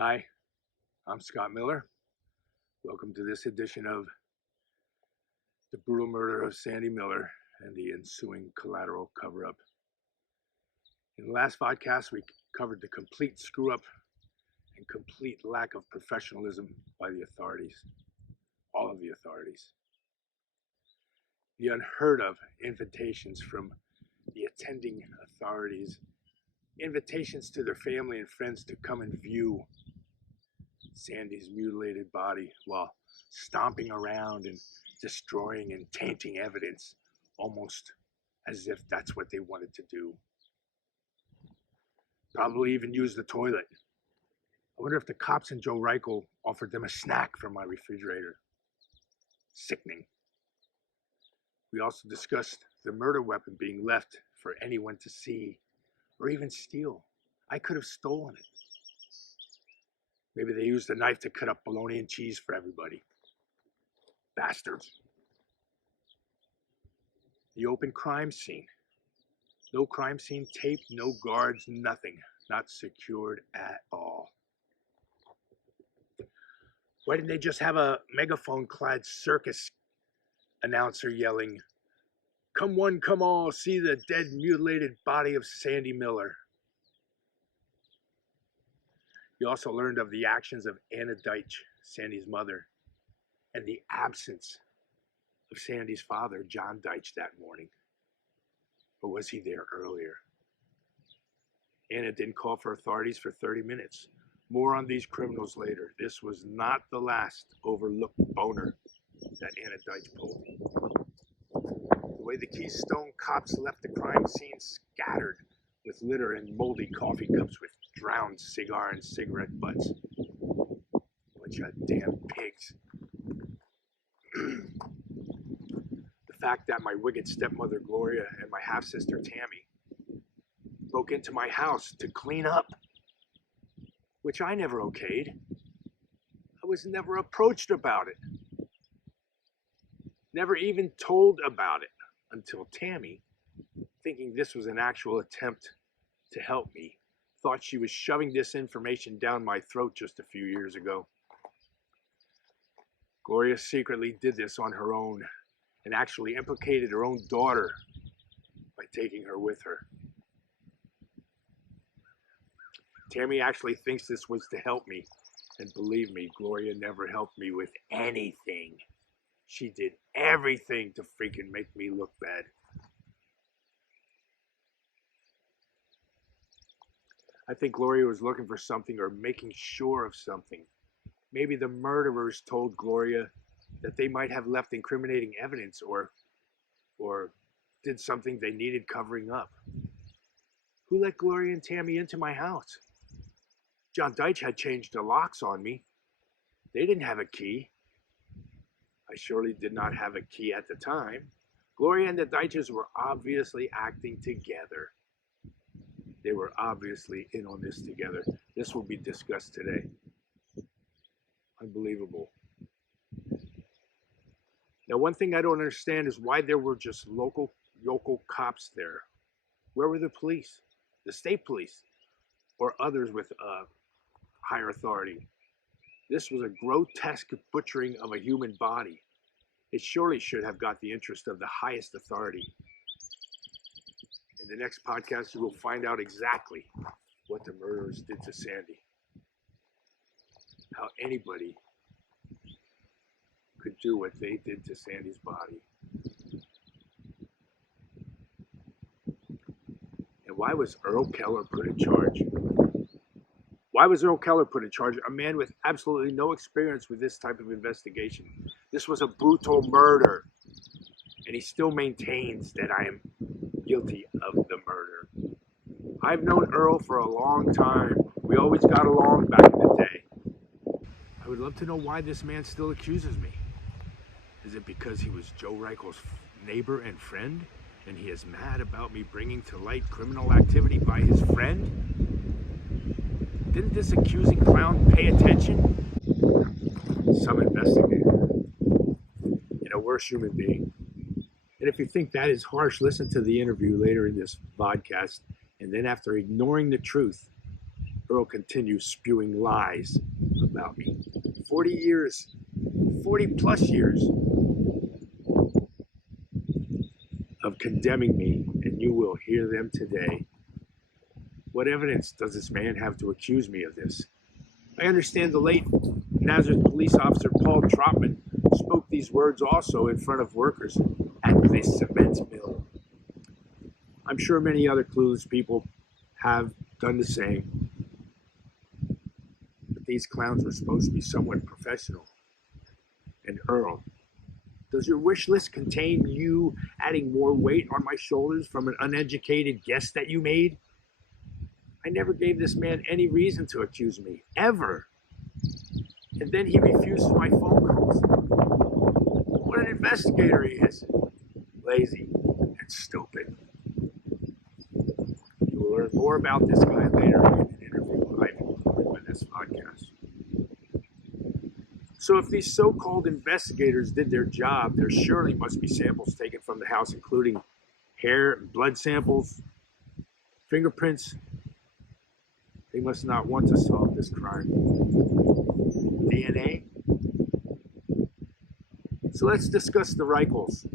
Hi, I'm Scott Miller. Welcome to this edition of The Brutal Murder of Sandy Miller and the Ensuing Collateral Cover-Up. In the last podcast, we covered the complete screw-up and complete lack of professionalism by the authorities, all of the authorities. The unheard of invitations from the attending authorities, invitations to their family and friends to come and view Sandy's mutilated body while stomping around and destroying and tainting evidence, almost as if that's what they wanted to do. Probably even use the toilet. I wonder if the cops and Joe Reichel offered them a snack from my refrigerator. Sickening. We also discussed the murder weapon being left for anyone to see or even steal. I could have stolen it. Maybe they used a knife to cut up bologna and cheese for everybody. Bastards. The open crime scene. No crime scene tape, no guards, nothing. Not secured at all. Why didn't they just have a megaphone-clad circus announcer yelling, "Come one, come all, see the dead, mutilated body of Sandy Miller"? You also learned of the actions of Anna Deitch, Sandy's mother, and the absence of Sandy's father, John Deitch, that morning. Or was he there earlier? Anna didn't call for authorities for 30 minutes. More on these criminals later. This was not the last overlooked boner that Anna Deitch pulled. The way the Keystone cops left the crime scene scattered with litter and moldy coffee cups with drowned cigar and cigarette butts. Bunch of damn pigs. The fact that my wicked stepmother Gloria and my half-sister Tammy broke into my house to clean up, which I never okayed. I was never approached about it. Never even told about it until Tammy, thinking this was an actual attempt to help me, thought she was shoving this information down my throat just a few years ago. Gloria secretly did this on her own and actually implicated her own daughter by taking her with her. Tammy actually thinks this was to help me, and believe me, Gloria never helped me with anything. She did everything to freaking make me look bad. I think Gloria was looking for something or making sure of something. Maybe the murderers told Gloria that they might have left incriminating evidence or did something they needed covering up. Who let Gloria and Tammy into my house? John Deitch had changed the locks on me. They didn't have a key. I surely did not have a key at the time. Gloria and the Deitches were obviously acting together. They were obviously in on this together. This will be discussed today. Unbelievable. Now, one thing I don't understand is why there were just local cops there. Where were the police? The state police? Or others with higher authority? This was a grotesque butchering of a human body. It surely should have got the interest of the highest authority. In the next podcast, you will find out exactly what the murderers did to Sandy. How anybody could do what they did to Sandy's body. And why was Earl Keller put in charge? Why was Earl Keller put in charge? A man with absolutely no experience with this type of investigation. This was a brutal murder. And he still maintains that I am guilty of the murder. I've known Earl for a long time. We always got along back in the day. I would love to know why this man still accuses me. Is it because he was Joe Reichel's neighbor and friend, and he is mad about me bringing to light criminal activity by his friend? Didn't this accusing clown pay attention? Some investigator. And a worse human being. And if you think that is harsh, listen to the interview later in this podcast. And then after ignoring the truth, Earl continues spewing lies about me. 40 years, 40 plus years of condemning me, and you will hear them today. What evidence does this man have to accuse me of this? I understand the late Nazareth police officer Paul Trotman spoke these words also in front of workers at this cement mill. I'm sure many other clueless people have done the same. But these clowns were supposed to be somewhat professional. And Earl, does your wish list contain you adding more weight on my shoulders from an uneducated guess that you made? I never gave this man any reason to accuse me, ever. And then he refuses my phone calls. What an investigator he is. Lazy and stupid. You will learn more about this guy later in an interview I've included with this podcast. So if these so-called investigators did their job, there surely must be samples taken from the house, including hair, blood samples, fingerprints. They must not want to solve this crime. DNA? So let's discuss the Reichels.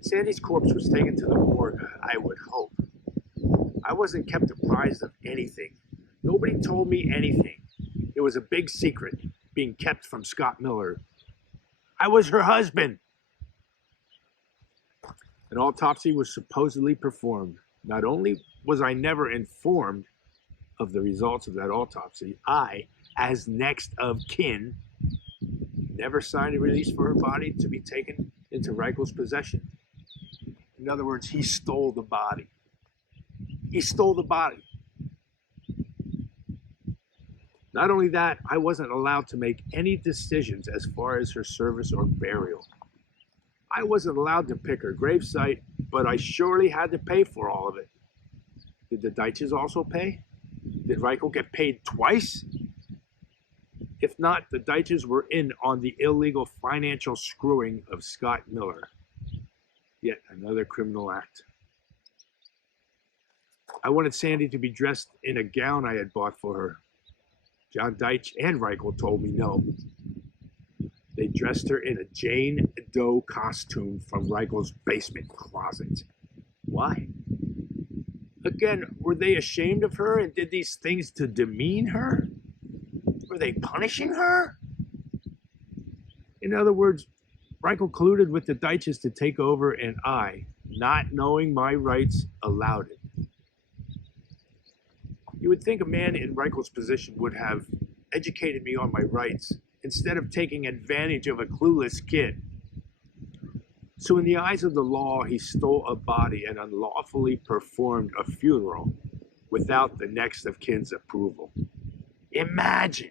Sandy's corpse was taken to the morgue, I would hope. I wasn't kept apprised of anything. Nobody told me anything. It was a big secret being kept from Scott Miller. I was her husband. An autopsy was supposedly performed. Not only was I never informed of the results of that autopsy, I, as next of kin, never signed a release for her body to be taken into Reichel's possession. In other words, he stole the body. He stole the body. Not only that, I wasn't allowed to make any decisions as far as her service or burial. I wasn't allowed to pick her gravesite, but I surely had to pay for all of it. Did the Deitches also pay? Did Reichel get paid twice? If not, the Deitches were in on the illegal financial screwing of Scott Miller. Yet another criminal act. I wanted Sandy to be dressed in a gown I had bought for her. John Deitch and Reichel told me no. They dressed her in a Jane Doe costume from Reichel's basement closet. Why? Again, were they ashamed of her and did these things to demean her? Were they punishing her? In other words, Reichel colluded with the Deitches to take over, and I, not knowing my rights, allowed it. You would think a man in Reichel's position would have educated me on my rights instead of taking advantage of a clueless kid. So in the eyes of the law, he stole a body and unlawfully performed a funeral without the next of kin's approval. Imagine!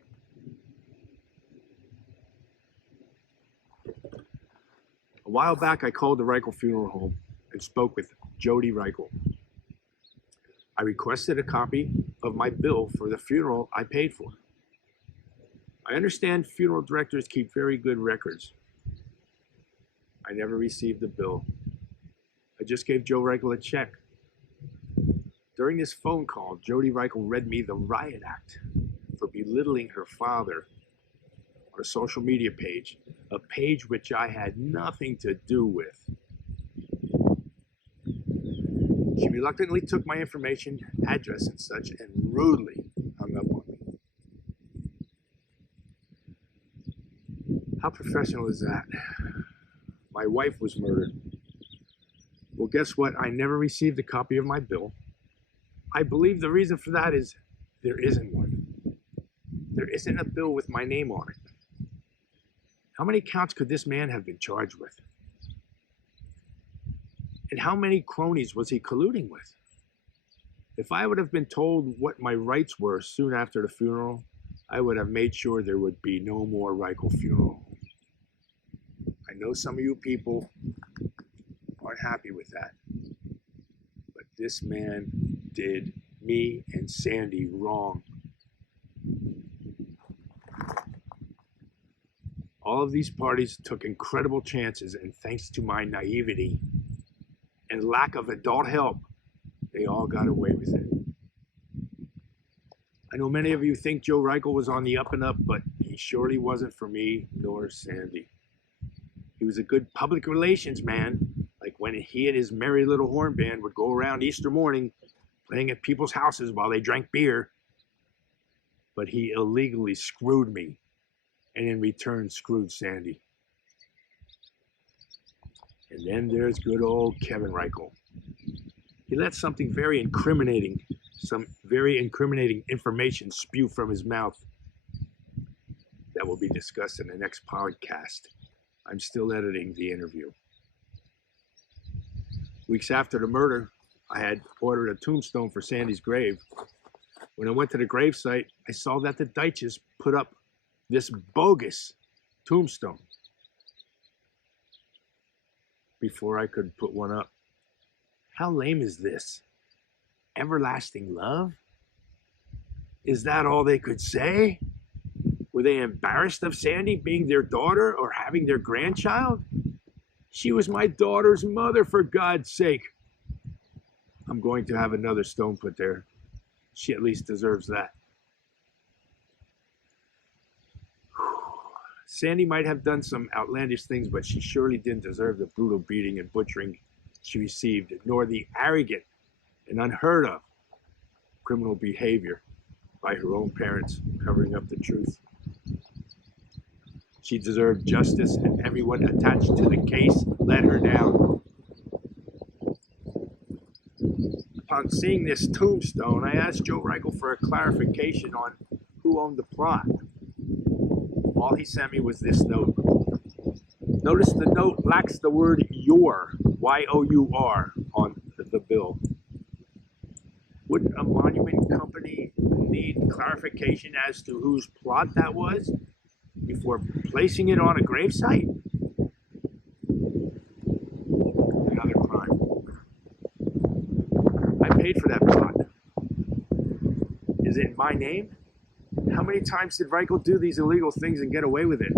A while back, I called the Reichel funeral home and spoke with Jody Reichel. I requested a copy of my bill for the funeral I paid for. I understand funeral directors keep very good records. I never received the bill. I just gave Joe Reichel a check. During this phone call, Jody Reichel read me the riot act for belittling her father on a social media page, a page which I had nothing to do with. She reluctantly took my information, address and such, and rudely hung up on me. How professional is that? My wife was murdered. Well, guess what? I never received a copy of my bill. I believe the reason for that is there isn't one. There isn't a bill with my name on it. How many counts could this man have been charged with? And how many cronies was he colluding with? If I would have been told what my rights were soon after the funeral, I would have made sure there would be no more Reichel funeral. I know some of you people aren't happy with that, but this man did me and Sandy wrong. All of these parties took incredible chances, and thanks to my naivety and lack of adult help, they all got away with it. know many of you think Joe Reichel was on the up and up, but he surely wasn't for me nor Sandy. He was a good public relations man, like when he and his merry little horn band would go around Easter morning playing at people's houses while they drank beer. But he illegally screwed me, and in return screwed Sandy. And then there's good old Kevin Reichel. He let some very incriminating information spew from his mouth. That will be discussed in the next podcast. I'm still editing the interview. Weeks after the murder, I had ordered a tombstone for Sandy's grave. When I went to the gravesite, I saw that the Deitches put up this bogus tombstone before I could put one up. How lame is this? Everlasting love? Is that all they could say? Were they embarrassed of Sandy being their daughter or having their grandchild? She was my daughter's mother, for God's sake. I'm going to have another stone put there. She at least deserves that. Sandy might have done some outlandish things, but she surely didn't deserve the brutal beating and butchering she received, nor the arrogant and unheard of criminal behavior by her own parents covering up the truth. She deserved justice, and everyone attached to the case let her down. Upon seeing this tombstone, I asked Joe Reichel for a clarification on who owned the plot. All he sent me was this note. Notice the note lacks the word your, Y-O-U-R, on the bill. Wouldn't a monument company need clarification as to whose plot that was before placing it on a gravesite? Another crime. I paid for that plot. Is it in my name? How many times did Reichel do these illegal things and get away with it?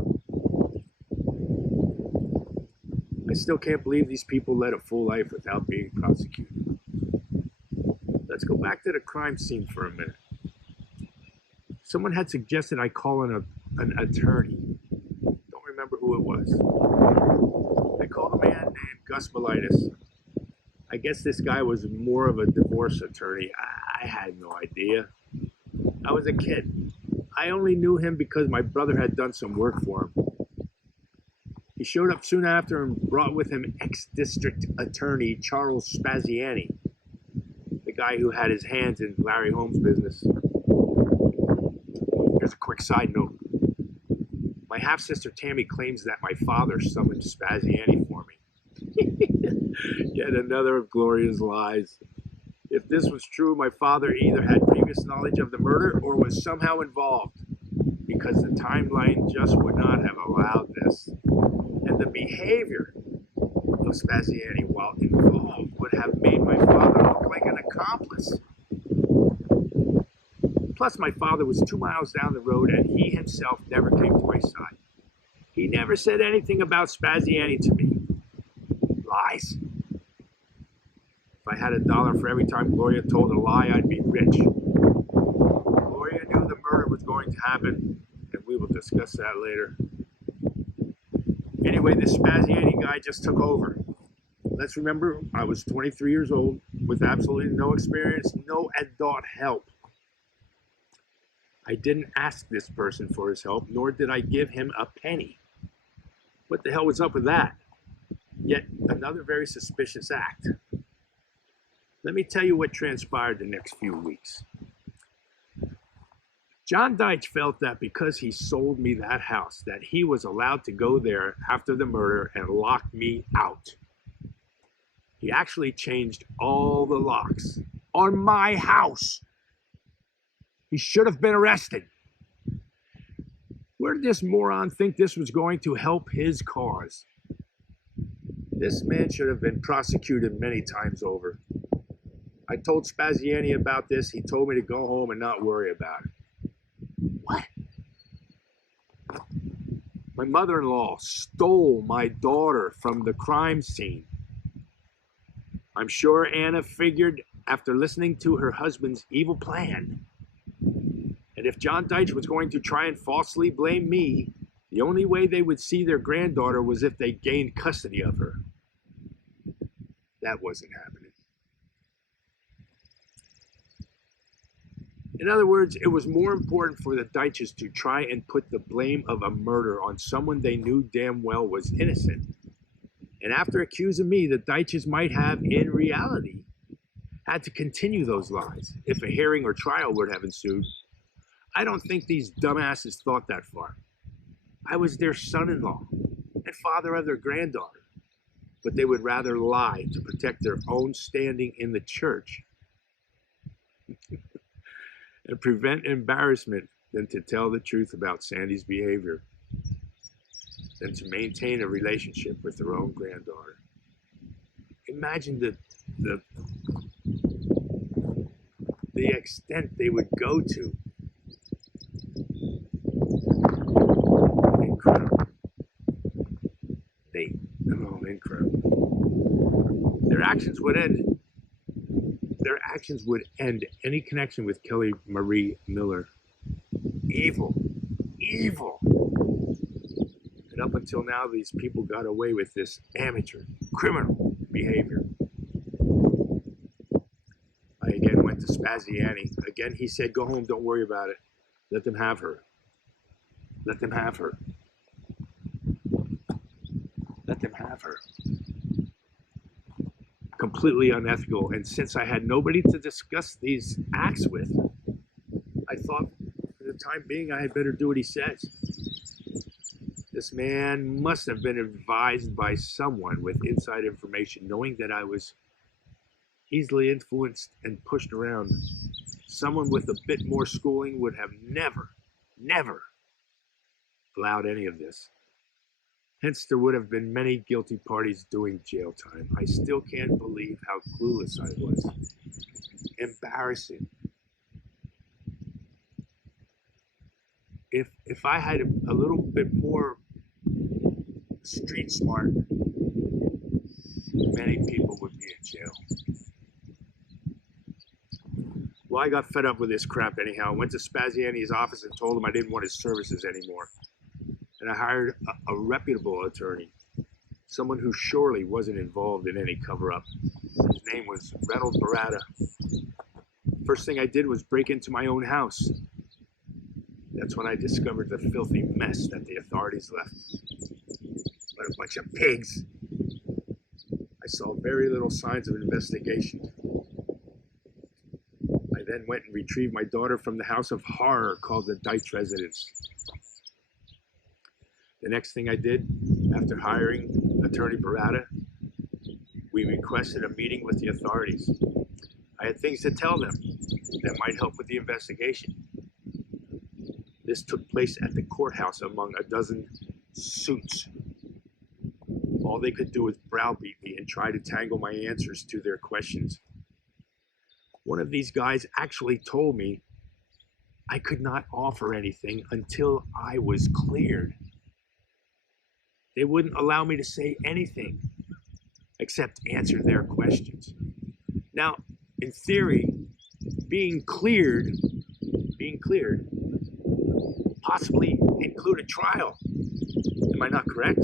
I still can't believe these people led a full life without being prosecuted. Let's go back to the crime scene for a minute. Someone had suggested I call in an attorney. Don't remember who it was. I called a man named Gus Miletus. I guess this guy was more of a divorce attorney. I had no idea. I was a kid. I only knew him because my brother had done some work for him. He showed up soon after and brought with him ex-district attorney Charles Spaziani, the guy who had his hands in Larry Holmes' business. Here's a quick side note. My half-sister Tammy claims that my father summoned Spaziani for me. Yet another of Gloria's lies. If this was true, my father either had previous knowledge of the murder or was somehow involved, because the timeline just would not have allowed this. And the behavior of Spaziani while involved would have made my father look like an accomplice. Plus, my father was 2 miles down the road and he himself never came to my side. He never said anything about Spaziani to me. Lies. If I had $1 for every time Gloria told a lie, I'd be rich. Gloria knew the murder was going to happen, and we will discuss that later. Anyway, this Spaziani guy just took over. Let's remember, I was 23 years old with absolutely no experience, no adult help. I didn't ask this person for his help, nor did I give him a penny. What the hell was up with that? Yet another very suspicious act. Let me tell you what transpired the next few weeks. John Deitch felt that because he sold me that house, that he was allowed to go there after the murder and lock me out. He actually changed all the locks on my house. He should have been arrested. Where did this moron think this was going to help his cause? This man should have been prosecuted many times over. I told Spaziani about this. He told me to go home and not worry about it. What? My mother-in-law stole my daughter from the crime scene. I'm sure Anna figured, after listening to her husband's evil plan, And if John Deitch was going to try and falsely blame me, the only way they would see their granddaughter was if they gained custody of her. That wasn't happening. In other words, it was more important for the Deitches to try and put the blame of a murder on someone they knew damn well was innocent. And after accusing me, the Deitches might have, in reality, had to continue those lies if a hearing or trial would have ensued. I don't think these dumbasses thought that far. I was their son-in-law and father of their granddaughter, but they would rather lie to protect their own standing in the church and prevent embarrassment than to tell the truth about Sandy's behavior, than to maintain a relationship with their own granddaughter. Imagine the extent they would go to. Incredible. Incredible. Their actions would end any connection with Kelly Marie Miller. Evil. And up until now, these people got away with this amateur, criminal behavior. I again went to Spazzy Annie. Again, he said, go home, don't worry about it. Let them have her. Let them have her. Let them have her. Completely unethical. And since I had nobody to discuss these acts with, I thought for the time being I had better do what he says. This man must have been advised by someone with inside information, knowing that I was easily influenced and pushed around. Someone with a bit more schooling would have never allowed any of this. Hence, there would have been many guilty parties doing jail time. I still can't believe how clueless I was. Embarrassing. If I had a little bit more street smart, many people would be in jail. Well, I got fed up with this crap anyhow. I went to Spazzy Annie's office and told him I didn't want his services anymore. And I hired a reputable attorney, someone who surely wasn't involved in any cover-up. His name was Reynolds Barata. First thing I did was break into my own house. That's when I discovered the filthy mess that the authorities left. What a bunch of pigs. I saw very little signs of investigation. I then went and retrieved my daughter from the house of horror called the Deitch residence. The next thing I did, after hiring Attorney Barata, we requested a meeting with the authorities. I had things to tell them that might help with the investigation. This took place at the courthouse among a dozen suits. All they could do was browbeat me and try to tangle my answers to their questions. One of these guys actually told me I could not offer anything until I was cleared. They wouldn't allow me to say anything except answer their questions. Now, in theory, being cleared possibly include a trial. Am I not correct?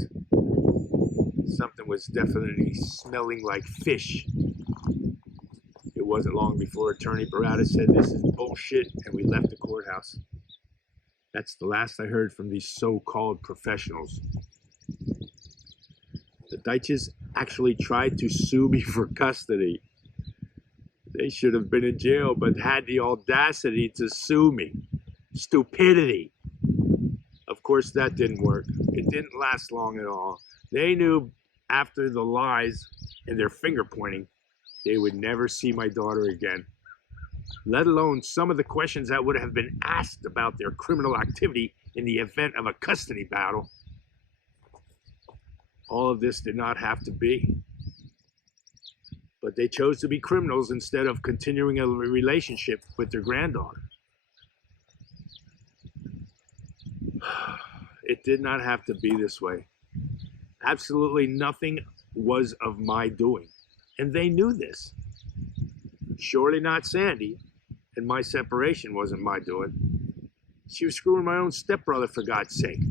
Something was definitely smelling like fish. It wasn't long before Attorney Barata said this is bullshit and we left the courthouse. That's the last I heard from these so-called professionals. The Deitches actually tried to sue me for custody. They should have been in jail, but had the audacity to sue me. Stupidity. Of course, that didn't work. It didn't last long at all. They knew after the lies and their finger pointing, they would never see my daughter again, let alone some of the questions that would have been asked about their criminal activity in the event of a custody battle. All of this did not have to be. But they chose to be criminals instead of continuing a relationship with their granddaughter. It did not have to be this way. Absolutely nothing was of my doing. And they knew this. Surely not Sandy, and my separation wasn't my doing. She was screwing my own stepbrother, for God's sake.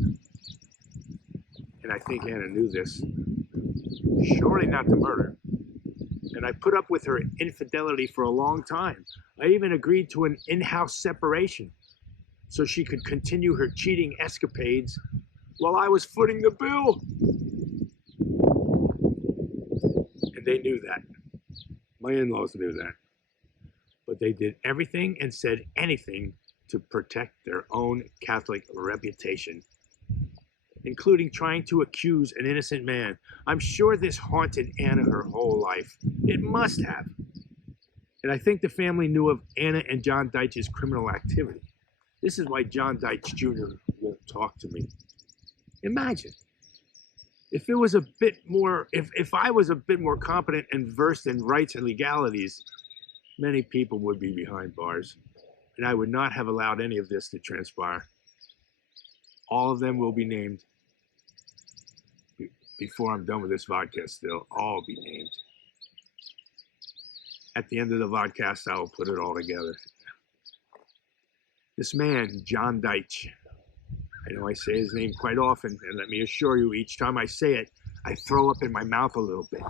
And I think Anna knew this. Surely not the murder. And I put up with her infidelity for a long time. I even agreed to an in-house separation so she could continue her cheating escapades while I was footing the bill. And they knew that. My in-laws knew that. But they did everything and said anything to protect their own Catholic reputation, including trying to accuse an innocent man. I'm sure this haunted Anna her whole life. It must have. And I think the family knew of Anna and John Deitch's criminal activity. This is why John Deitch Jr. won't talk to me. Imagine if it was a bit more, if I was a bit more competent and versed in rights and legalities, many people would be behind bars, and I would not have allowed any of this to transpire. All of them will be named before I'm done with this vodcast. They'll all be named. At the end of the vodcast, I will put it all together. This man, John Deitch, I know I say his name quite often, and let me assure you, each time I say it, I throw up in my mouth a little bit.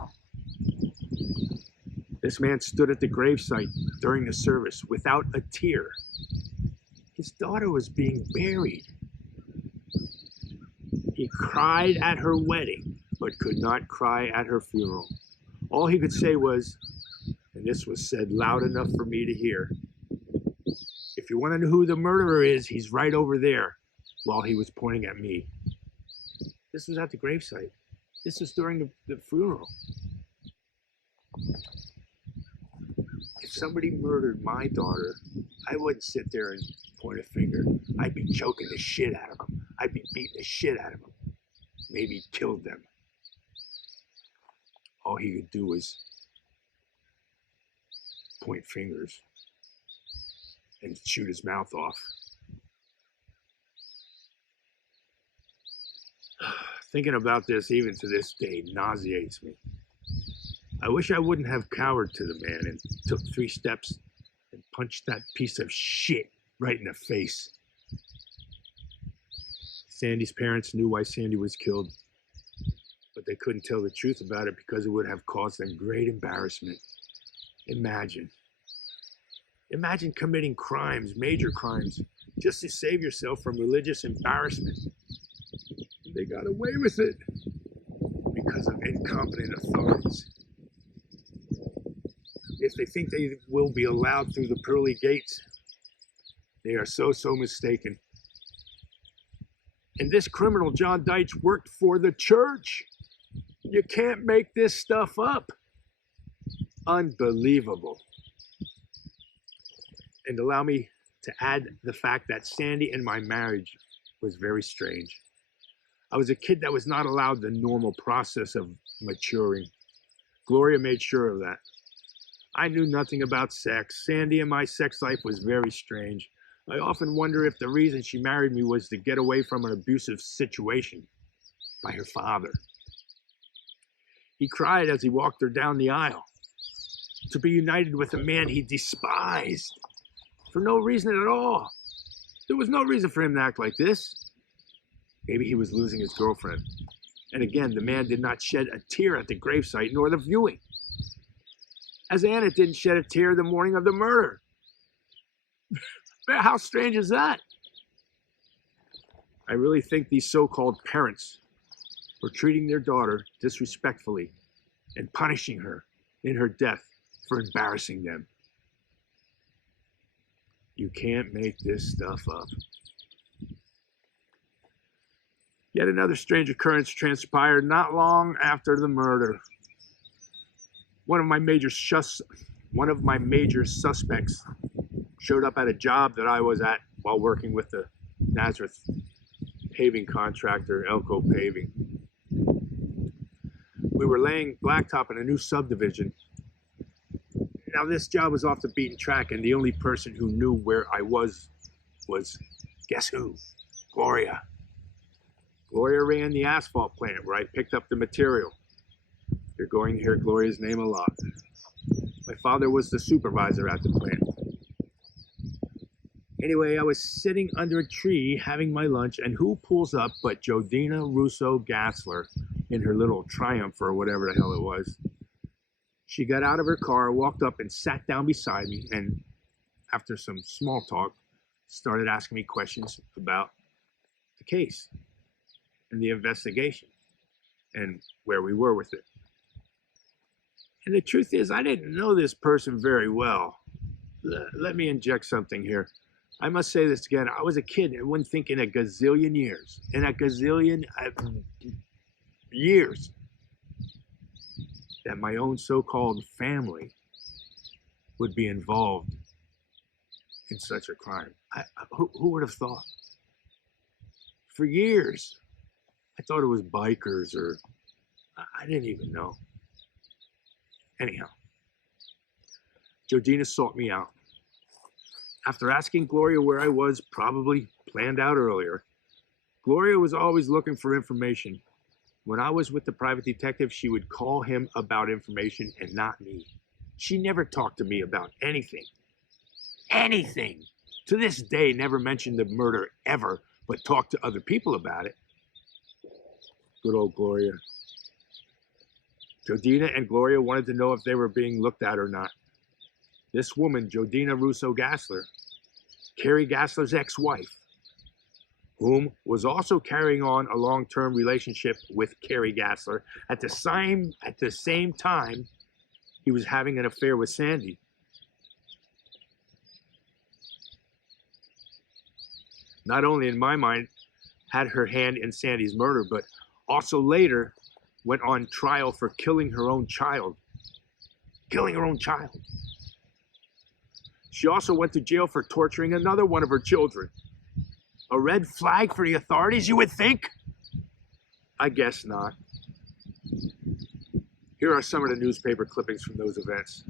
This man stood at the gravesite during the service without a tear. His daughter was being buried. He cried at her wedding, but could not cry at her funeral. All he could say was, and this was said loud enough for me to hear, "If you want to know who the murderer is, he's right over there," while he was pointing at me. This was at the gravesite. This was during the funeral. If somebody murdered my daughter, I wouldn't sit there and point a finger. I'd be choking the shit out of them. I'd be beating the shit out of them. Maybe killed them. All he could do was point fingers and shoot his mouth off. Thinking about this even to this day nauseates me. I wish I wouldn't have cowered to the man and took 3 steps and punched that piece of shit right in the face. Sandy's parents knew why Sandy was killed, but they couldn't tell the truth about it because it would have caused them great embarrassment. Imagine committing crimes, major crimes, just to save yourself from religious embarrassment. They got away with it because of incompetent authorities. If they think they will be allowed through the pearly gates, they are so mistaken. And this criminal, John Deitch, worked for the church. You can't make this stuff up. Unbelievable. And allow me to add the fact that Sandy and my marriage was very strange. I was a kid that was not allowed the normal process of maturing. Gloria made sure of that. I knew nothing about sex. Sandy and my sex life was very strange. I often wonder if the reason she married me was to get away from an abusive situation by her father. He cried as he walked her down the aisle to be united with a man he despised for no reason at all. There was no reason for him to act like this. Maybe he was losing his girlfriend. And again, the man did not shed a tear at the gravesite nor the viewing, as Anna didn't shed a tear the morning of the murder. How strange is that? I really think these so-called parents were treating their daughter disrespectfully and punishing her in her death for embarrassing them. You can't make this stuff up. Yet another strange occurrence transpired not long after the murder. One of my major suspects showed up at a job that I was at while working with the Nazareth paving contractor, Elko Paving. We were laying blacktop in a new subdivision. Now this job was off the beaten track, and the only person who knew where I was, guess who? Gloria. Gloria ran the asphalt plant where I picked up the material. You're going to hear Gloria's name a lot. My father was the supervisor at the plant. Anyway, I was sitting under a tree having my lunch, and who pulls up but Jodina Russo Gassler in her little Triumph or whatever the hell it was. She got out of her car, walked up and sat down beside me, and after some small talk, started asking me questions about the case and the investigation and where we were with it. And the truth is, I didn't know this person very well. Let me inject something here. I must say this again. I was a kid and wouldn't think in a gazillion years, years, that my own so-called family would be involved in such a crime. Who would have thought? For years, I thought it was bikers, or I didn't even know. Anyhow, Jodina sought me out. After asking Gloria where I was, probably planned out earlier, Gloria was always looking for information. When I was with the private detective, she would call him about information and not me. She never talked to me about anything. Anything. To this day, never mentioned the murder ever, but talked to other people about it. Good old Gloria. Jodina and Gloria wanted to know if they were being looked at or not. This woman, Jodina Russo Gassler, Carrie Gassler's ex-wife, whom was also carrying on a long-term relationship with Carrie Gassler at the same time he was having an affair with Sandy. Not only in my mind had her hand in Sandy's murder, but also later went on trial for killing her own child. Killing her own child. She also went to jail for torturing another one of her children. A red flag for the authorities, you would think? I guess not. Here are some of the newspaper clippings from those events.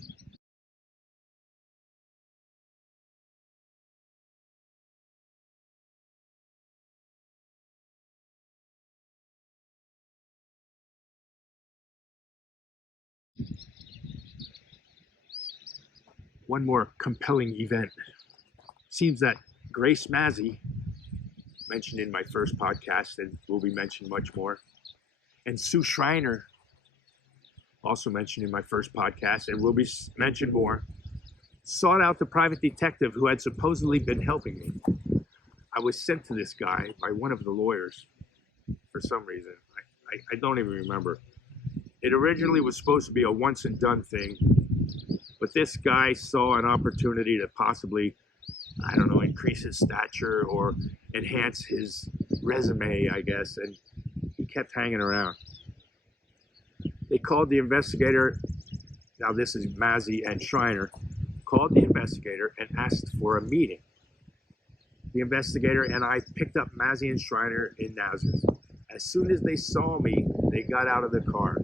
One more compelling event. Seems that Grace Mazzy, mentioned in my first podcast and will be mentioned much more, and Sue Schreiner, also mentioned in my first podcast and will be mentioned more, sought out the private detective who had supposedly been helping me. I was sent to this guy by one of the lawyers for some reason. I don't even remember. It originally was supposed to be a once and done thing, but this guy saw an opportunity to possibly, increase his stature or enhance his resume, I guess, and he kept hanging around. They called the investigator, now this is Mazzy and Schreiner, called the investigator and asked for a meeting. The investigator and I picked up Mazzy and Schreiner in Nazareth. As soon as they saw me, they got out of the car.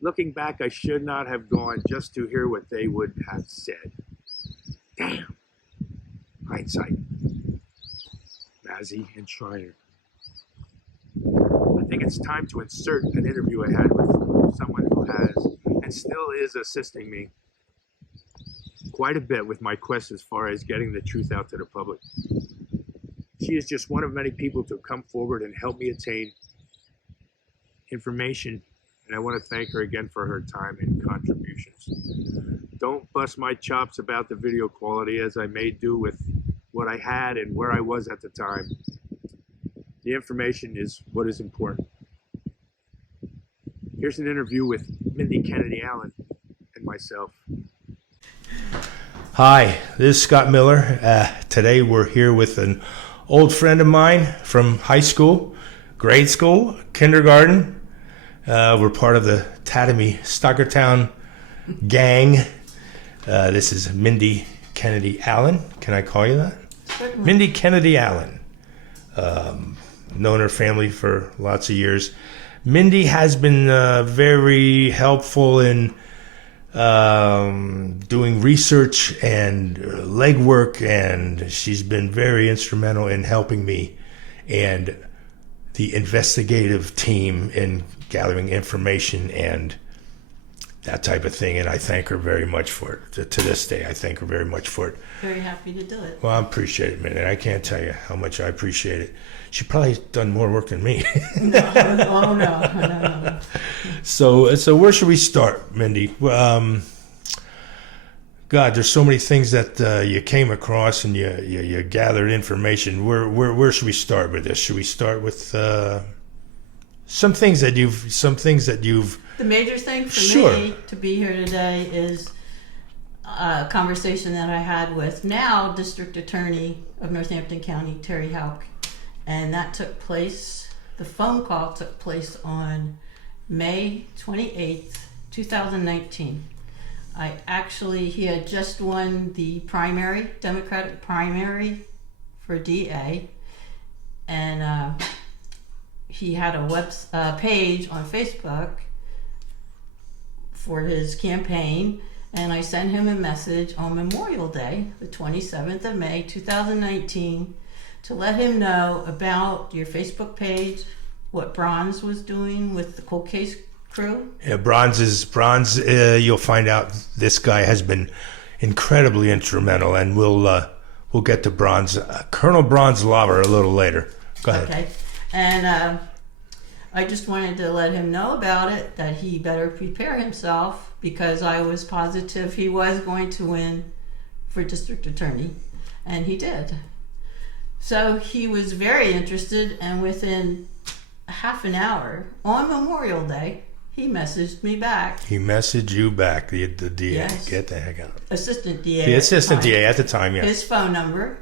Looking back, I should not have gone just to hear what they would have said. Damn. Hindsight. Mazzy and Schreiner. I think it's time to insert an interview I had with someone who has and still is assisting me quite a bit with my quest as far as getting the truth out to the public. She is just one of many people to come forward and help me attain information, and I want to thank her again for her time and contributions. Don't bust my chops about the video quality, as I made do with what I had and where I was at the time. The information is what is important. Here's an interview with Mindy Kennedy Allen and myself. Hi, this is Scott Miller. Today we're here with an old friend of mine from high school, grade school, kindergarten. We're part of the Tatamy Stockertown gang. This is Mindy Kennedy Allen. Can I call you that? Certainly. Mindy Kennedy Allen. Known her family for lots of years. Mindy has been very helpful in doing research and legwork, and she's been very instrumental in helping me and the investigative team in gathering information and that type of thing. And I thank her very much for it. To this day, I thank her very much for it. Very happy to do it. Well, I appreciate it, Mindy. I can't tell you how much I appreciate it. She probably done more work than me. No. So where should we start, Mindy? God, there's so many things that you came across and you gathered information. Where should we start with this? Should we start with some things that you've? The major thing for Sure. me to be here today is a conversation that I had with now District Attorney of Northampton County, Terry Houck, and that took place. The phone call took place on May 28th, 2019. He had just won the Democratic primary for DA, and he had a page on Facebook for his campaign, and I sent him a message on Memorial Day, the 27th of May, 2019, to let him know about your Facebook page, what Bronze was doing with the cold case crew. Yeah, Bronze. You'll find out this guy has been incredibly instrumental, and we'll get to Bronze, Colonel Bronze Lava, a little later. Go ahead. Okay, and I just wanted to let him know about it, that he better prepare himself, because I was positive he was going to win for district attorney, and he did. So he was very interested, and within half an hour on Memorial Day, he messaged me back. He messaged you back, the DA. Yes. Get the heck out. Assistant DA. The assistant at the time. DA at the time, yeah. His phone number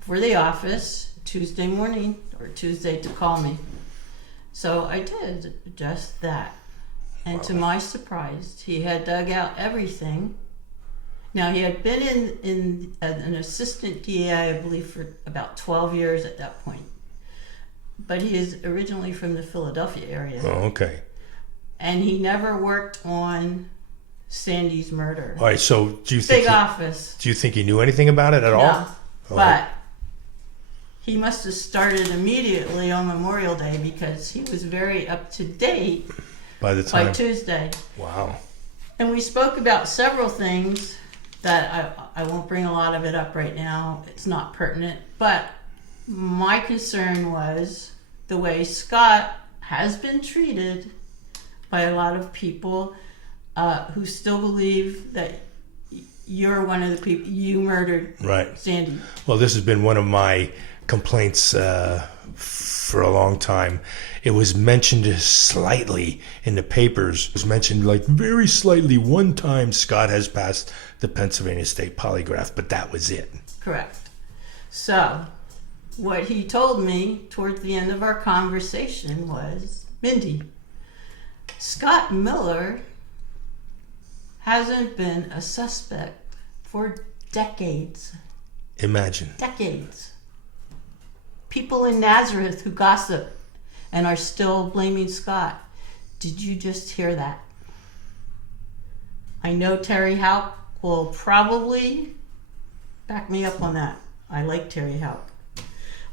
for the office Tuesday morning or Tuesday to call me. So I did just that. And Wow. to my surprise, he had dug out everything. Now, he had been in an assistant DA, I believe, for about 12 years at that point. But he is originally from the Philadelphia area. Oh, okay. And he never worked on Sandy's murder. All right. So do you think? Big office. Do you think he knew anything about it at all? No. Oh. But he must have started immediately on Memorial Day, because he was very up to date By the time. by Tuesday. Wow. And we spoke about several things that I won't bring a lot of it up right now. It's not pertinent. But my concern was the way Scott has been treated by a lot of people who still believe that you're one of the people, you murdered Right. Sandy. Well, this has been one of my complaints for a long time. It was mentioned slightly in the papers. It was mentioned like very slightly one time Scott has passed the Pennsylvania State Polygraph, but that was it. Correct. So, what he told me towards the end of our conversation was, Mindy, Scott Miller hasn't been a suspect for decades. Imagine. Decades. People in Nazareth who gossip and are still blaming Scott. Did you just hear that? I know Terry Houck will probably back me up on that. I like Terry Houck.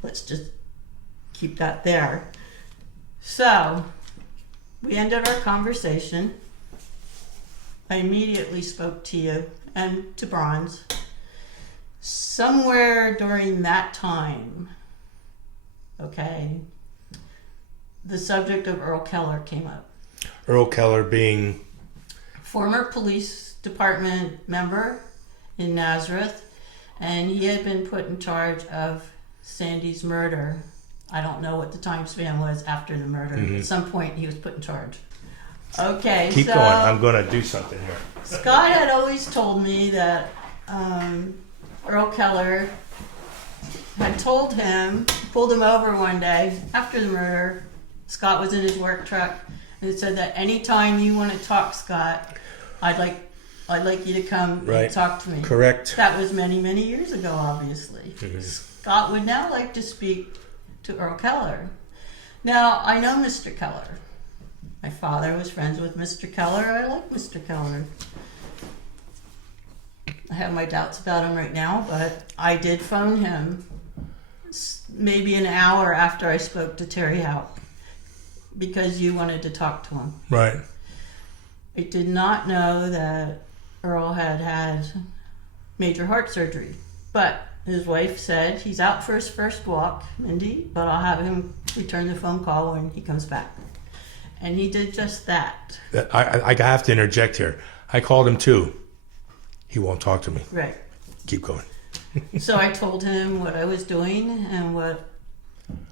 Let's just keep that there. So, we ended our conversation. I immediately spoke to you and to Bronze. Somewhere during that time, okay, the subject of Earl Keller came up. Earl Keller being Former police department member in Nazareth, and he had been put in charge of Sandy's murder. I don't know what the time span was after the murder. At some point, he was put in charge. Okay, keep so going. I'm going to do something here. Scott had always told me that Earl Keller had told him, pulled him over one day after the murder. Scott was in his work truck, and it said that anytime you want to talk, Scott, I'd like you to come Right. and talk to me. Correct. That was many, many years ago, obviously. Scott would now like to speak to Earl Keller. Now, I know Mr. Keller. My father was friends with Mr. Keller. I like Mr. Keller. I have my doubts about him right now, but I did phone him maybe an hour after I spoke to Terry Houck, because you wanted to talk to him. Right. I did not know that Earl had had major heart surgery. But his wife said he's out for his first walk, Mindy, but I'll have him return the phone call when he comes back. And he did just that. I have to interject here. I called him too. He won't talk to me. Right. Keep going. So I told him what I was doing and what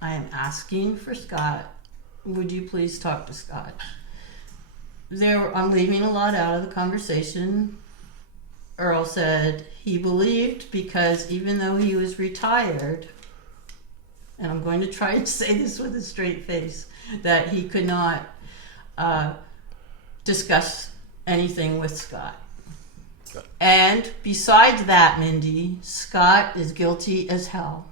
I am asking for Scott. Would you please talk to Scott? I'm leaving a lot out of the conversation. Earl said he believed because even though he was retired, and I'm going to try and say this with a straight face, that he could not discuss anything with Scott. And besides that, Mindy, Scott is guilty as hell.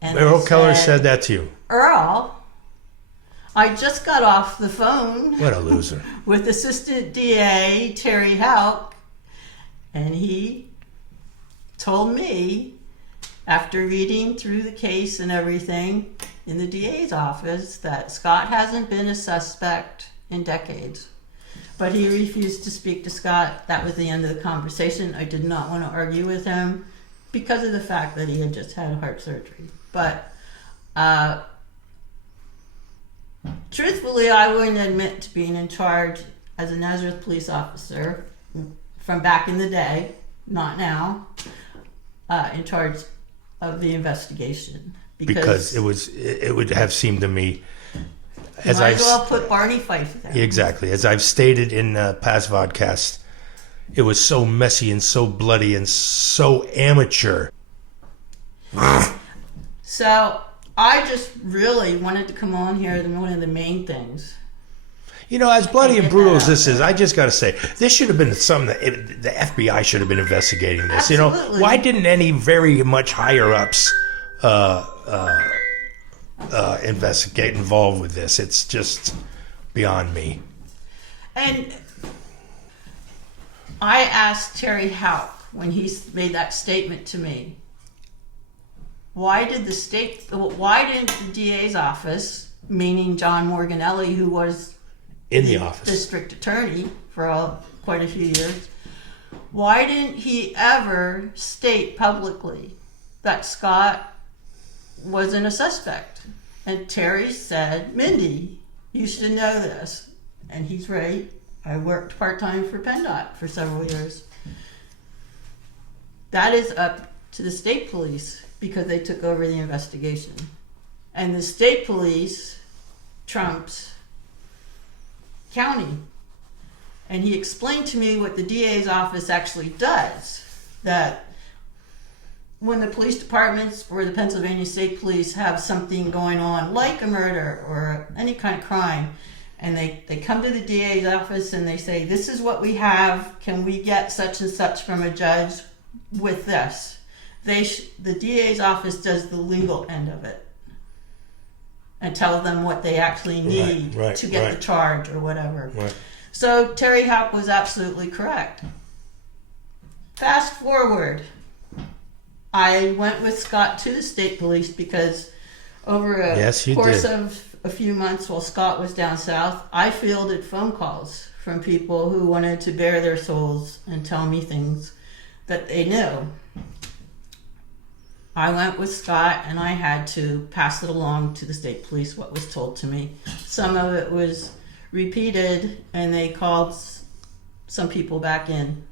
And Earl Keller said that to you. Earl, I just got off the phone. What a loser. With Assistant DA Terry Houck, and he told me, after reading through the case and everything in the DA's office, that Scott hasn't been a suspect in decades. But he refused to speak to Scott. That was the end of the conversation. I did not want to argue with him because of the fact that he had just had heart surgery. But truthfully, I wouldn't admit to being in charge as a Nazareth police officer from back in the day, not now, in charge of the investigation. Because it would have seemed to me, as might I've as well put Barney Fife there. exactly, as I've stated in past vodcasts, it was so messy and so bloody and so amateur. So I just really wanted to come on here. One of the main things. You know, as bloody and brutal as this is, I just got to say, this should have been something that the FBI should have been investigating this. Absolutely. You know, why didn't any very much higher ups get involved with this? It's just beyond me. And I asked Terry Houck when he made that statement to me, why didn't the DA's office, meaning John Morganelli, who was In the office. district attorney for quite a few years, why didn't he ever state publicly that Scott wasn't a suspect? And Terry said, Mindy, you should know this. And he's right. I worked part-time for PennDOT for several years. That is up to the state police because they took over the investigation. And the state police trumps county. And he explained to me what the DA's office actually does. That when the police departments or the Pennsylvania State Police have something going on, like a murder or any kind of crime, and they come to the DA's office and they say, this is what we have, can we get such and such from a judge with this? The DA's office does the legal end of it and tell them what they actually need to get the charge or whatever. Right. So Terry Houck was absolutely correct. Fast forward, I went with Scott to the state police because over a course of a few months while Scott was down south, I fielded phone calls from people who wanted to bare their souls and tell me things that they knew. I went with Scott and I had to pass it along to the state police what was told to me. Some of it was repeated and they called some people back in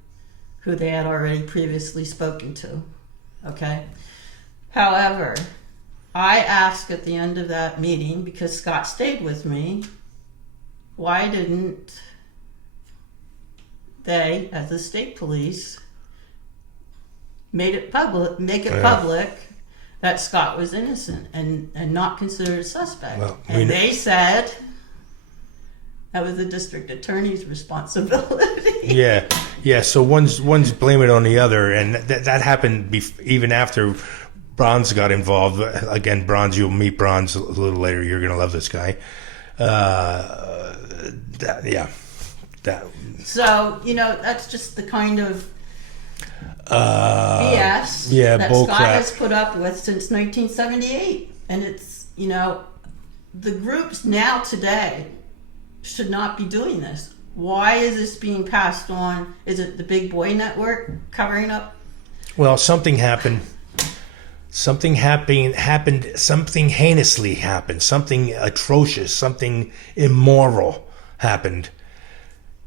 who they had already previously spoken to. Okay? However, I asked at the end of that meeting, because Scott stayed with me, why didn't they, as the state police, make it public that Scott was innocent and not considered a suspect? Well, and they said that was the district attorney's responsibility. Yeah. So one's blaming it on the other, and that happened even after Bronze got involved. Again, Bronze, you'll meet Bronze a little later. You're gonna love this guy. So that's just the kind of BS that bull Scott crap. has put up with since 1978, and it's the groups now today should not be doing this. why is this being passed on? Is it the big boy network covering up? Well, something happened. Something happened. Something heinously happened. Something atrocious. Something immoral happened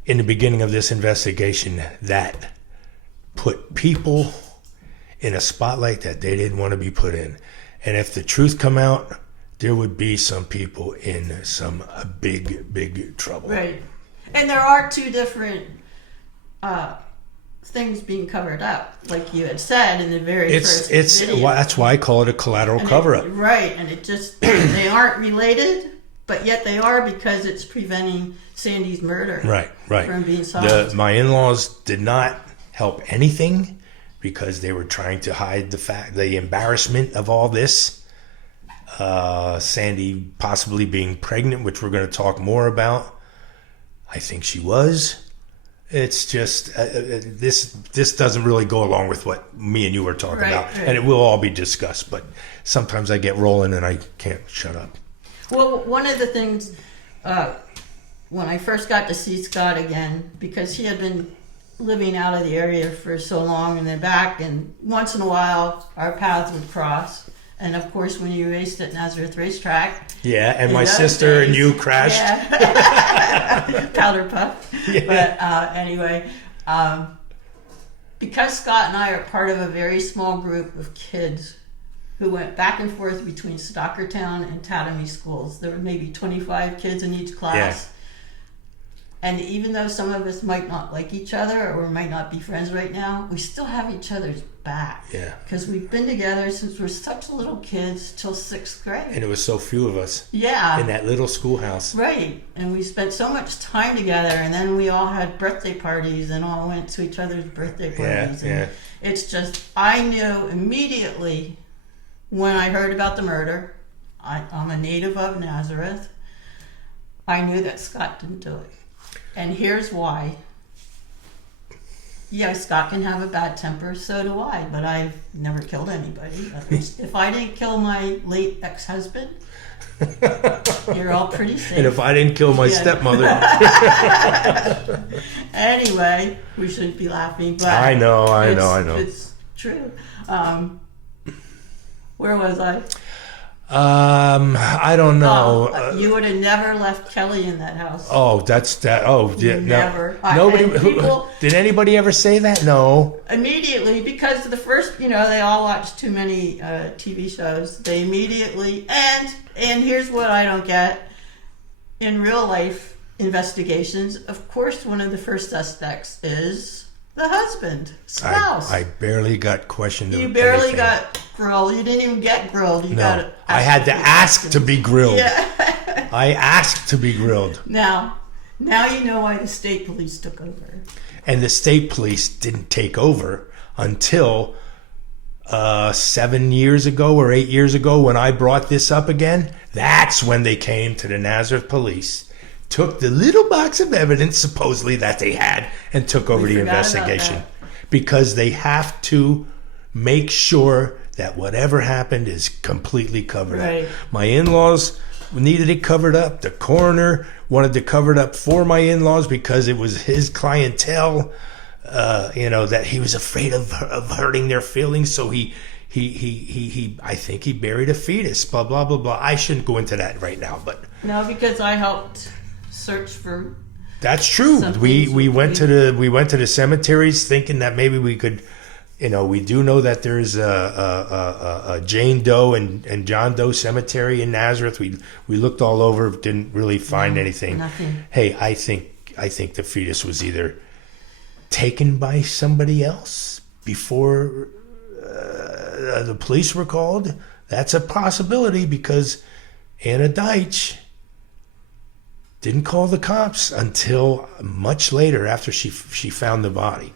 in the beginning of this investigation that put people in a spotlight that they didn't want to be put in. And if the truth come out, there would be some people in some big trouble. Right. And there are two different things being covered up, like you had said in the very first video. That's why I call it a collateral cover-up. Right, and it just, they aren't related, but yet they are, because it's preventing Sandy's murder right from being solved. My in-laws did not help anything because they were trying to hide the embarrassment of all this. Sandy possibly being pregnant, which we're going to talk more about. I think she was. It's just this doesn't really go along with what me and you were talking about, and it will all be discussed. But sometimes I get rolling and I can't shut up. Well, one of the things when I first got to see Scott again, because he had been living out of the area for so long and then back, and once in a while our paths would cross. And of course, when you raced at Nazareth Racetrack. Yeah, and my sister and you crashed. Yeah. Powder puff. Yeah. But anyway, because Scott and I are part of a very small group of kids who went back and forth between Stockertown and Tatamy schools. There were maybe 25 kids in each class. Yeah. And even though some of us might not like each other or might not be friends right now, we still have each other's back. Yeah. Because we've been together since we're such little kids till 6th grade. And it was so few of us. Yeah. In that little schoolhouse. Right. And we spent so much time together, and then we all had birthday parties and all went to each other's birthday parties. Yeah. And it's just, I knew immediately when I heard about the murder, I'm a native of Nazareth, I knew that Scott didn't do it. And here's why. Yeah, Scott can have a bad temper, so do I, but I've never killed anybody. If I didn't kill my late ex-husband, you're all pretty safe. And if I didn't kill my stepmother. Anyway, we shouldn't be laughing, but I know. It's true. Where was I? I don't know. You would have never left Kelly in that house. Oh, that's that. Oh, yeah. Never. Nobody. Did anybody ever say that? No. Immediately, because the first, they all watch too many TV shows. They immediately, and here's what I don't get. In real life investigations, of course, one of the first suspects is the husband, spouse. I barely got questioned. You barely got grilled. You didn't even get grilled. I had to ask to be grilled. Yeah. I asked to be grilled. Now you know why the state police took over. And the state police didn't take over until 7 years ago or 8 years ago when I brought this up again. That's when they came to the Nazareth police, took the little box of evidence supposedly that they had, and took over the investigation, because they have to make sure that whatever happened is completely covered up. My in-laws needed it covered up. The coroner wanted to cover it up for my in-laws because it was his clientele, that he was afraid of hurting their feelings. So he I think he buried a fetus, blah, blah, blah, blah. I shouldn't go into that right now, but. No, because I helped search for. That's true. We went to the cemeteries thinking that maybe we could, we do know that there's a Jane Doe and John Doe cemetery in Nazareth. We looked all over, didn't really find anything. Nothing. Hey, I think the fetus was either taken by somebody else before the police were called. That's a possibility, because Anna Deitch didn't call the cops until much later, after she found the body.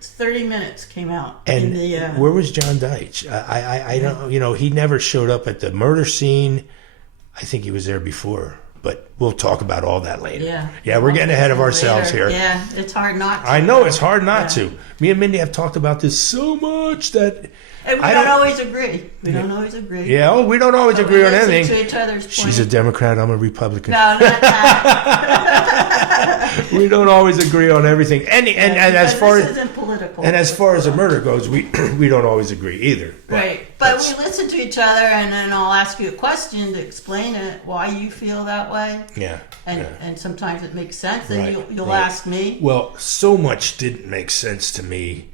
30 minutes came out. And where was John Deitch? I don't, he never showed up at the murder scene. I think he was there before. but we'll talk about all that later. Yeah. Yeah, we're getting ahead of ourselves Later. here. Yeah, it's hard not to. I know it's hard not to. Me and Mindy have talked about this so much that And we don't always agree. We don't always agree. Yeah, we don't always But agree we on listen anything. to each other's She's a point. Democrat, I'm a Republican. No, not that. We don't always agree on everything. And as far this as isn't political. and as far as the murder goes, we don't always agree either. Right, but we listen to each other, and then I'll ask you a question to explain it, why you feel that way, Yeah. and sometimes it makes sense, and Right, you'll right. ask me. Well, so much didn't make sense to me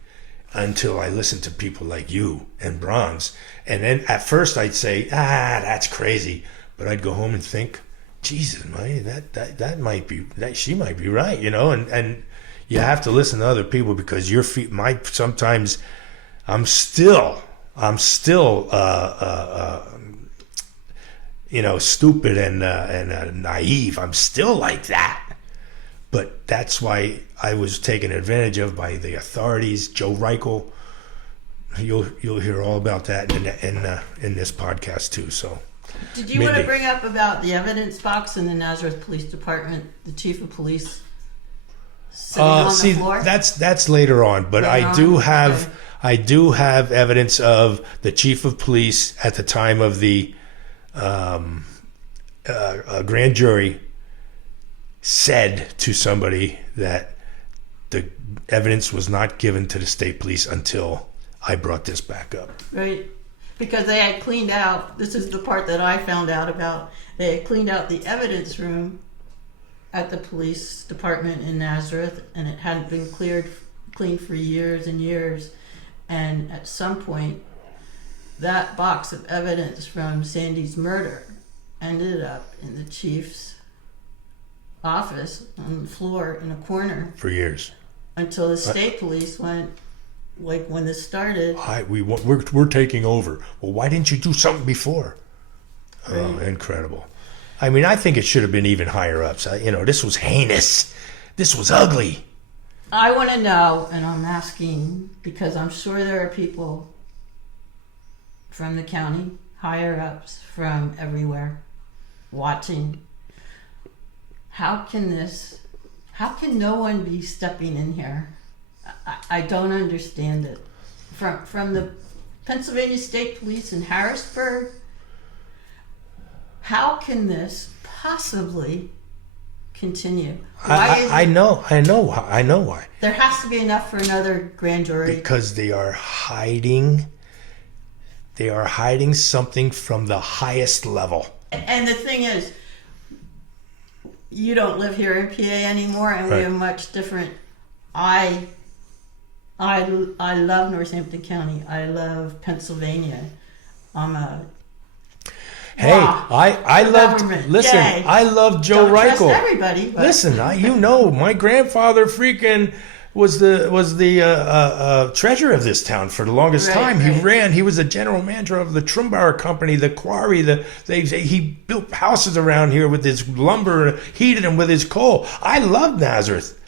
until I listened to people like you and Bronze. And then at first I'd say, that's crazy. But I'd go home and think, Jesus, that might be, she might be right, and you have to listen to other people because your feet might sometimes, I'm still stupid and naive. I'm still like that. But that's why I was taken advantage of by the authorities. Joe Reichel, you'll hear all about that in this podcast too. So, Did you want to Mindy. bring up about the evidence box in the Nazareth Police Department, the chief of police sitting on the floor? that's later on, but Later I do on? have Okay. I do have evidence of the chief of police at the time of the grand jury said to somebody that the evidence was not given to the state police until I brought this back up. Right, because they had cleaned out, this is the part that I found out about, they had cleaned out the evidence room at the police department in Nazareth, and it hadn't been cleaned for years and years. And at some point, that box of evidence from Sandy's murder ended up in the chief's office on the floor in a corner For years, until the state police went, like when this started. we're taking over. Well, why didn't you do something before? Oh, incredible! I mean, I think it should have been even higher ups. This was heinous. This was ugly. I want to know, and I'm asking because I'm sure there are people from the county, higher ups from everywhere, watching. How can no one be stepping in here? I don't understand it. From the Pennsylvania State Police in Harrisburg, how can this possibly continue? I know why. There has to be enough for another grand jury. Because they are hiding something from the highest level. And the thing is, you don't live here in PA anymore, and Right. we are much different. I love Northampton County. I love Pennsylvania. I'm a Hey, I loved. government. Listen, Yay. I love Joe don't trust Reichel. everybody. But Listen, my grandfather freaking was the treasurer of this town for the longest Right, time. right. He was the general manager of the Trumbauer Company, the quarry. He built houses around here with his lumber, heated them with his coal. I love Nazareth.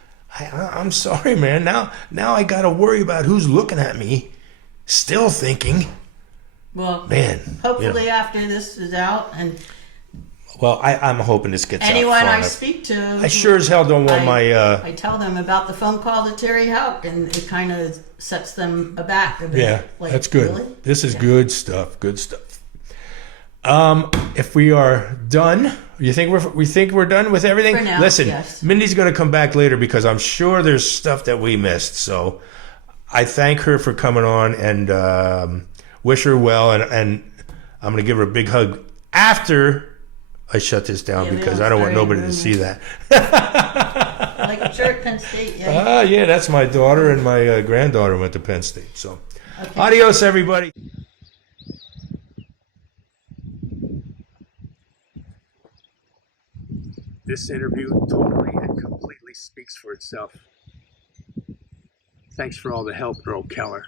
I'm sorry, man. Now I got to worry about who's looking at me, still thinking, well, man. hopefully after this is out, and Well, I'm hoping this gets anyone out far I enough. speak to, I sure as hell don't want I tell them about the phone call to Terry Houck, and it kind of sets them aback a bit. Yeah, Like, that's good. Really? This is good stuff. Good stuff. If we are done, we think we're done with everything? For now, Listen, yes. Mindy's going to come back later because I'm sure there's stuff that we missed. So I thank her for coming on and wish her well. And I'm going to give her a big hug after I shut this down Yeah, because they I don't want don't nobody to start see that. Like a sure at Penn State, yeah. Yeah, that's my daughter and my granddaughter went to Penn State. So Okay. adios, everybody. This interview totally and completely speaks for itself. Thanks for all the help, Earl Keller.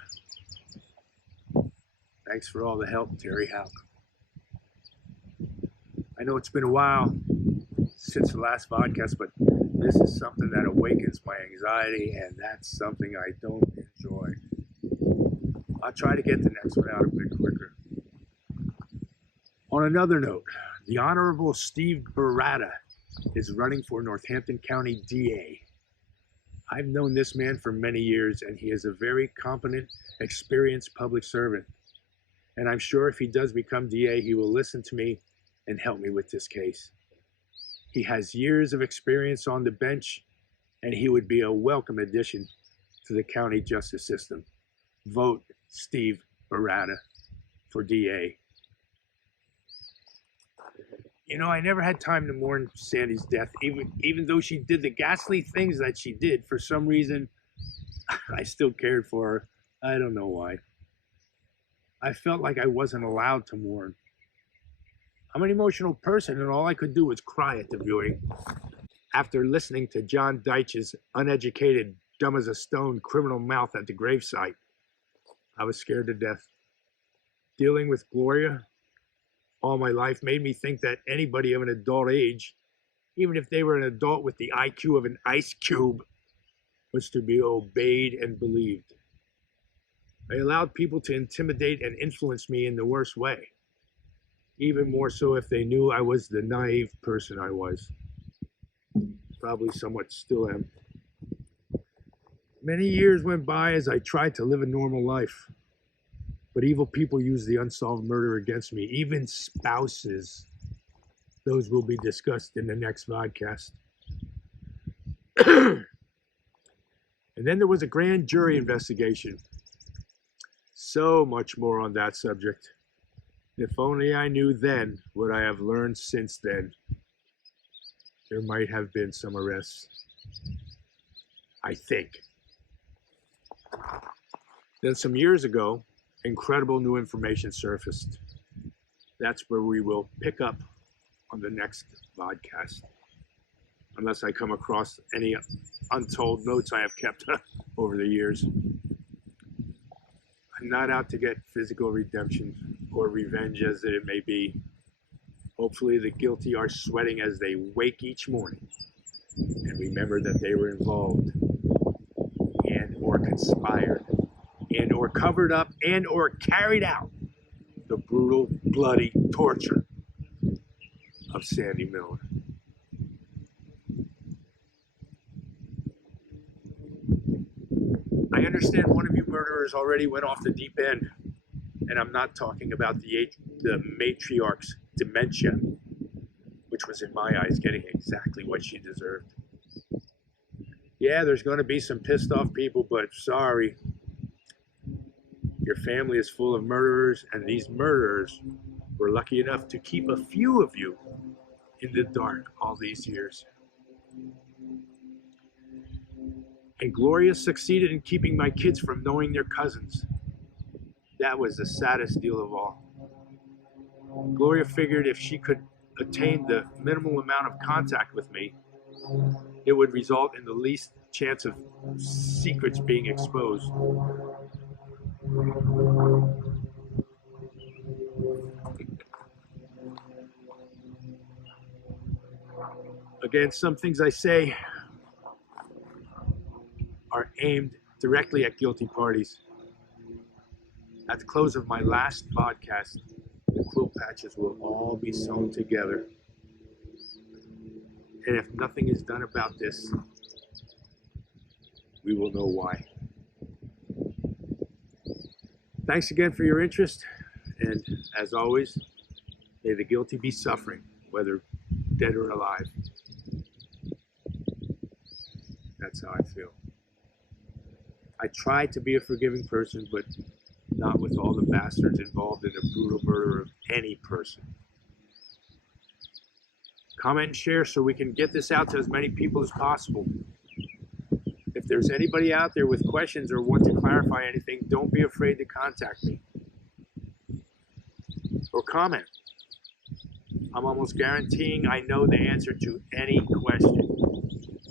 Thanks for all the help, Terry Houck. I know it's been a while since the last podcast, but this is something that awakens my anxiety, and that's something I don't enjoy. I'll try to get the next one out a bit quicker. On another note, the Honorable Steve Barata is running for Northampton County DA. I've known this man for many years, and he is a very competent, experienced public servant. And I'm sure if he does become DA, he will listen to me and help me with this case. He has years of experience on the bench, and he would be a welcome addition to the county justice system. Vote Steve Barata for DA. You know, I never had time to mourn Sandy's death, even though she did the ghastly things that she did. For some reason, I still cared for her. I don't know why. I felt like I wasn't allowed to mourn. I'm an emotional person, and all I could do was cry at the viewing. After listening to John Deitch's uneducated, dumb as a stone criminal mouth at the gravesite, I was scared to death. Dealing with Gloria all my life made me think that anybody of an adult age, even if they were an adult with the IQ of an ice cube, was to be obeyed and believed. I allowed people to intimidate and influence me in the worst way, even more so if they knew I was the naive person I was. Probably somewhat still am. Many years went by as I tried to live a normal life. But evil people use the unsolved murder against me, even spouses. Those will be discussed in the next Vodcast. And then there was a grand jury investigation. So much more on that subject. If only I knew then what I have learned since then. There might have been some arrests. I think. Then some years ago, incredible new information surfaced. That's where we will pick up on the next Vodcast. Unless I come across any untold notes I have kept over the years. I'm not out to get physical redemption or revenge as it may be. Hopefully the guilty are sweating as they wake each morning and remember that they were involved and or conspired and or covered up and or carried out the brutal, bloody torture of Sandy Miller. I understand one of you murderers already went off the deep end, and I'm not talking about the matriarch's dementia, which was in my eyes getting exactly what she deserved. Yeah, there's going to be some pissed off people, but sorry. Your family is full of murderers, and these murderers were lucky enough to keep a few of you in the dark all these years. And Gloria succeeded in keeping my kids from knowing their cousins. That was the saddest deal of all. Gloria figured if she could attain the minimal amount of contact with me, it would result in the least chance of secrets being exposed. Again, some things I say are aimed directly at guilty parties. At the close of my last podcast, the quilt patches will all be sewn together. And if nothing is done about this, we will know why. Thanks again for your interest, and as always, may the guilty be suffering, whether dead or alive. That's how I feel. I try to be a forgiving person, but not with all the bastards involved in the brutal murder of any person. Comment and share so we can get this out to as many people as possible. If there's anybody out there with questions or want to clarify anything, don't be afraid to contact me. Or comment. I'm almost guaranteeing I know the answer to any question,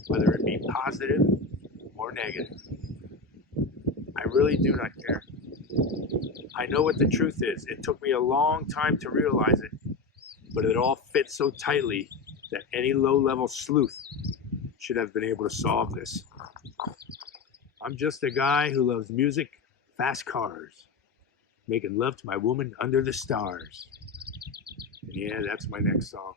whether it be positive or negative. I really do not care. I know what the truth is. It took me a long time to realize it, but it all fits so tightly that any low-level sleuth should have been able to solve this. I'm just a guy who loves music, fast cars, making love to my woman under the stars. And yeah, that's my next song.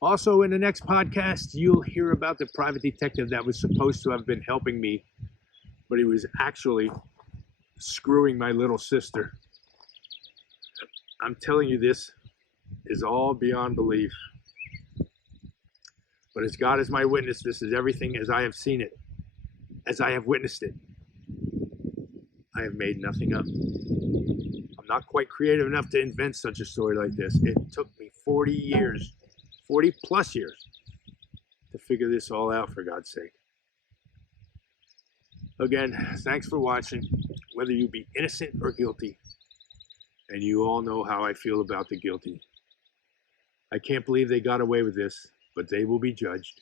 Also, in the next podcast, you'll hear about the private detective that was supposed to have been helping me, but he was actually screwing my little sister. I'm telling you, this is all beyond belief. But as God is my witness, this is everything as I have seen it, as I have witnessed it. I have made nothing up. I'm not quite creative enough to invent such a story like this. It took me 40 years, 40 plus years, to figure this all out, for God's sake. Again, thanks for watching, whether you be innocent or guilty. And you all know how I feel about the guilty. I can't believe they got away with this, but they will be judged.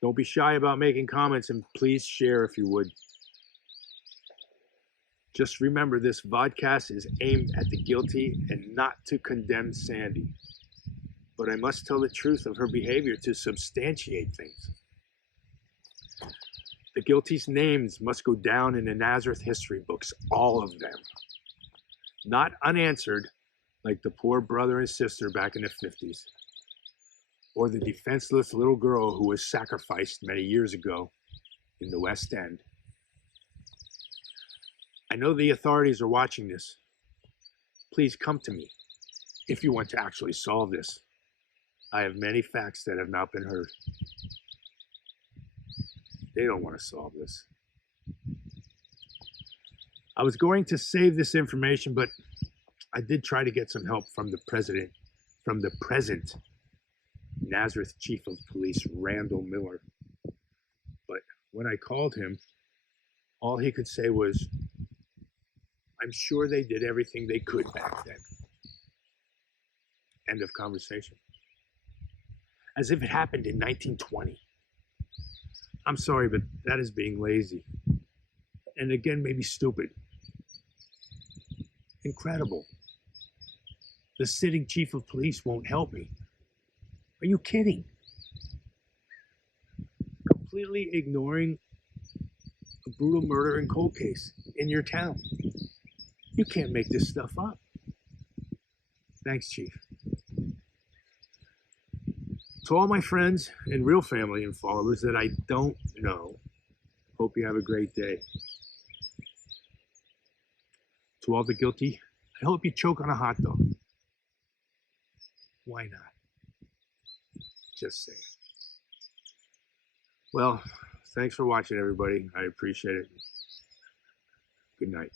Don't be shy about making comments, and please share if you would. Just remember, this vodcast is aimed at the guilty and not to condemn Sandy. But I must tell the truth of her behavior to substantiate things. The guilty's names must go down in the Nazareth history books, all of them. Not unanswered, like the poor brother and sister back in the 50s, or the defenseless little girl who was sacrificed many years ago in the West End. I know the authorities are watching this. Please come to me if you want to actually solve this. I have many facts that have not been heard. They don't want to solve this. I was going to save this information, but I did try to get some help from the present Nazareth Chief of Police, Randall Miller. But when I called him, all he could say was, "I'm sure they did everything they could back then." End of conversation. As if it happened in 1920. I'm sorry, but that is being lazy. And again, maybe stupid. Incredible. The sitting chief of police won't help me. Are you kidding? Completely ignoring a brutal murder and cold case in your town. You can't make this stuff up. Thanks, Chief. To all my friends and real family and followers that I don't know, hope you have a great day. To all the guilty, I hope you choke on a hot dog. Why not? Just saying. Well, thanks for watching, everybody. I appreciate it. Good night.